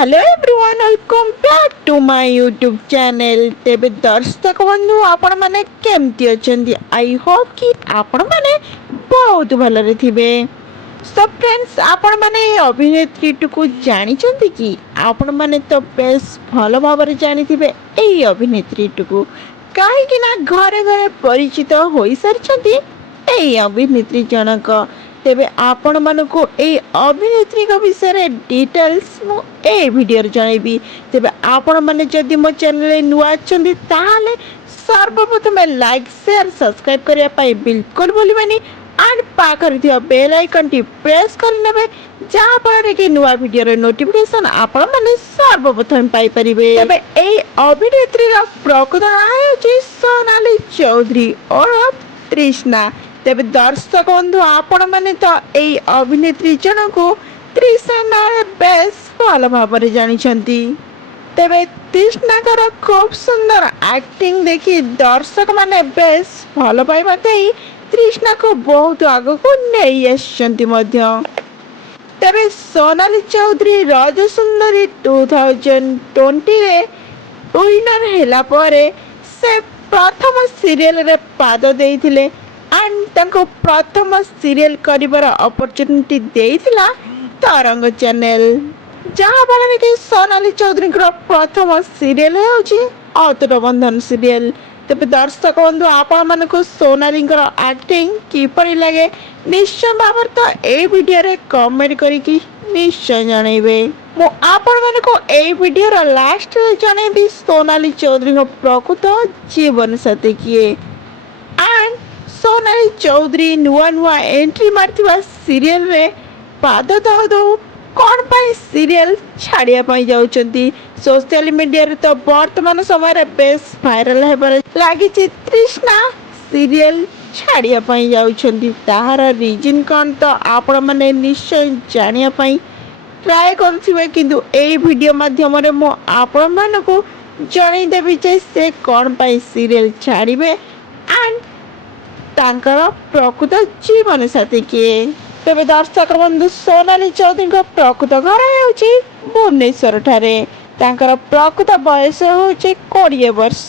Hello everyone welcome back to my YouTube channel. तेबे दर्शक बंधु आपण माने केमती अछंती। आई होप कि आपण माने बहुत भलरे थिबे। सब फ्रेंड्स आपण माने अभिनेत्री को जानी चंती कि आपण माने तो बेस भलो भाबरे जानी थिबे एई अभिनेत्री को काहे कि ना घरे घरे परिचित होई सरछंती एई अभिनेत्री जनक। तेबे आपण मानको ए अभिनेत्री का विषय रे डिटेल्स मु ए वीडियो रे जणैबी। तेबे आपण माने जदि मो चैनल नुआ अछंती ताहाले सर्वप्रथम लाइक शेयर सब्सक्राइब करिया पाई बिल्कुल भूलिबानी एंड पाखर दियो बेल आइकन टी प्रेस कर नेबे जहाँ पर कि नुआ वीडियो रे नोटिफिकेशन आपण माने सर्वप्रथम पाई परिबे। तेबे ए अभिनेत्री रा प्रकृत नाम है सोनाली चौधरी और तृष्णा। तेबे दर्शक बंधु आपण माने तो एई अभिनेत्री जनको तृष्णा बेस भल भाव जानी। तेबे तृष्णाकर खूब सुंदर एक्टिंग देखी दर्शक माने बेस भल पाइबा देई तृष्णा को बहुत आगो को नहीं आछंती मध्य। तेबे सोनाली चौधरी राज सुंदरी 2020 रे विनर हेला परे से प्रथम सीरियल रे पाद देइथिले एंड तंको प्रथम सीरियल करिबार अपॉर्चुनिटी देइथिला तरंग चैनल। जहाँ फल कि सोनाली चौधरी प्रथम सीरियल होची अतुर बंधन सीरियल। तेबे दर्शक बंधु आपण मानको सोनाली एक्टिंग किपरि लागे निश्चय भाव तो ए वीडियो रे कमेंट करिकी निश्चय जनइबे। मो आपण मानको ए वीडियो रो लास्ट रे जनइबी सोनाली चौधरी प्रकृत जीवन साथी किए एंड सोनाली चौधरी नुआ नुआ एंट्री मारथिबा सीरियल रे पाद दो दो कौन पाई सीरियल छाड़िया पाई जाउचंती। सोशल मीडिया रे तो वर्तमान समय रे बेस वायरल हेबार लागि तृष्णा सीरियल छाड़िया पाई जाउचंती। ताहार रीजन कौन तो आपण माने निश्चय जानिया पाई ट्राई करथिबे किंतु ए वीडियो माध्यम रे मो आपण मानको जणै देबी जे से कौन पाई सीरियल छाड़िबे एंड तांकर प्रकृत जीवन साथी किए। तेबे दर्शक बंधु सोनाली चौधरी प्रकृत घर होची भुवनेश्वर ठारे। तांकर प्रकृत बयस होची 20 वर्ष।